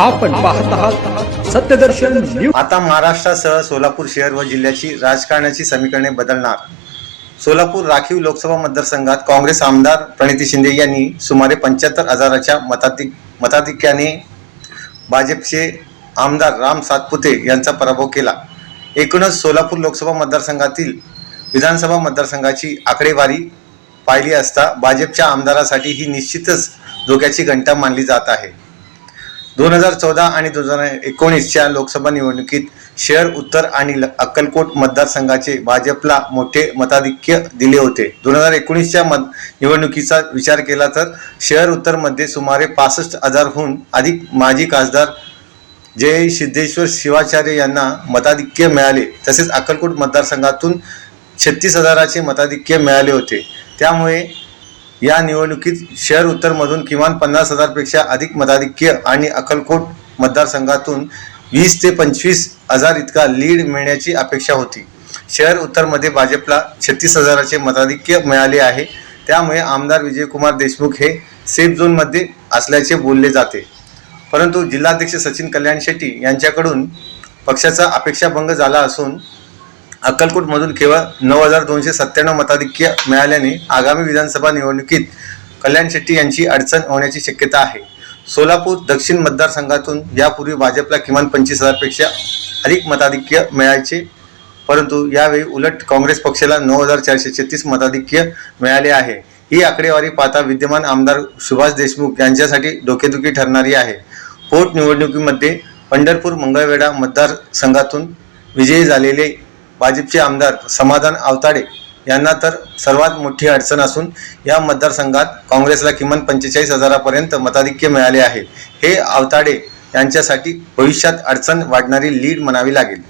आपण पाहत आहात सत्यदर्शन आता महाराष्ट्रासह सोलापूर शहर व जिल्ह्याची राजकारणाची समीकरणे बदलणार. सोलापूर राखीव लोकसभा मतदारसंघात काँग्रेस आमदार प्रणिती शिंदे यांनी सुमारे पंच्याहत्तर हजाराच्या मताधिक मताधिक्याने भाजपचे आमदार राम सातपुते यांचा पराभव केला. एकूणच सोलापूर लोकसभा मतदारसंघातील विधानसभा मतदारसंघाची आकडेवारी पाहिली असता भाजपच्या आमदारासाठी ही निश्चितच धोक्याची घंटा मानली जात आहे. दोन हजार चौदा आणि दोन हजार एकोणीसच्या लोकसभा निवडणुकीत शहर उत्तर आणि ल- अक्कलकोट मतदारसंघाचे भाजपला मोठे मताधिक्य दिले होते. दोन हजार एकोणीसच्या मत निवडणुकीचा विचार केला तर शहर उत्तरमध्ये सुमारे पासष्ट हजारहून अधिक माजी खासदार जय सिद्धेश्वर शिवाचार्य यांना मताधिक्य मिळाले. तसेच अक्कलकोट मतदारसंघातून छत्तीस हजाराचे मताधिक्य मिळाले होते. त्यामुळे या निवडणुकीत शहर उत्तरमधून किमान पन्नास हजारपेक्षा अधिक मताधिक्य आणि अक्कलकोट मतदारसंघातून वीस ते पंचवीस हजार इतका लीड मिळण्याची अपेक्षा होती. शहर उत्तरमध्ये भाजपला छत्तीस हजाराचे मताधिक्य मिळाले आहे. त्यामुळे आमदार विजयकुमार देशमुख हे सेफ झोनमध्ये असल्याचे बोलले जाते. परंतु जिल्हाध्यक्ष सचिन कल्याण शेट्टी यांच्याकडून पक्षाचा अपेक्षाभंग झाला असून अक्कलकोटमधून केवळ नऊ हजार दोनशे सत्त्याण्णव मताधिक्य मिळाल्याने आगामी विधानसभा निवडणुकीत कल्याण शेट्टी यांची अडचण होण्याची शक्यता आहे. सोलापूर दक्षिण मतदारसंघातून यापूर्वी भाजपला किमान पंचवीस हजारपेक्षा अधिक मताधिक्य मिळायचे परंतु यावेळी उलट काँग्रेस पक्षाला नऊ हजार चारशे छत्तीस मताधिक्य मिळाले आहे. ही आकडेवारी पाहता विद्यमान आमदार सुभाष देशमुख यांच्यासाठी डोकेदुखी ठरणारी आहे. पोटनिवडणुकीमध्ये पंढरपूर मंगळवेढा मतदारसंघातून विजयी झालेले भाजपचे आमदार समाधान आवताडे यांना तर सर्वात मोठी अडचण असून या मतदारसंघात काँग्रेसला किमान पंचेचाळीस हजारापर्यंत मताधिक्य मिळाले आहे. हे आवताडे यांच्यासाठी भविष्यात अडचण वाढणारी लीड म्हणावी लागेल.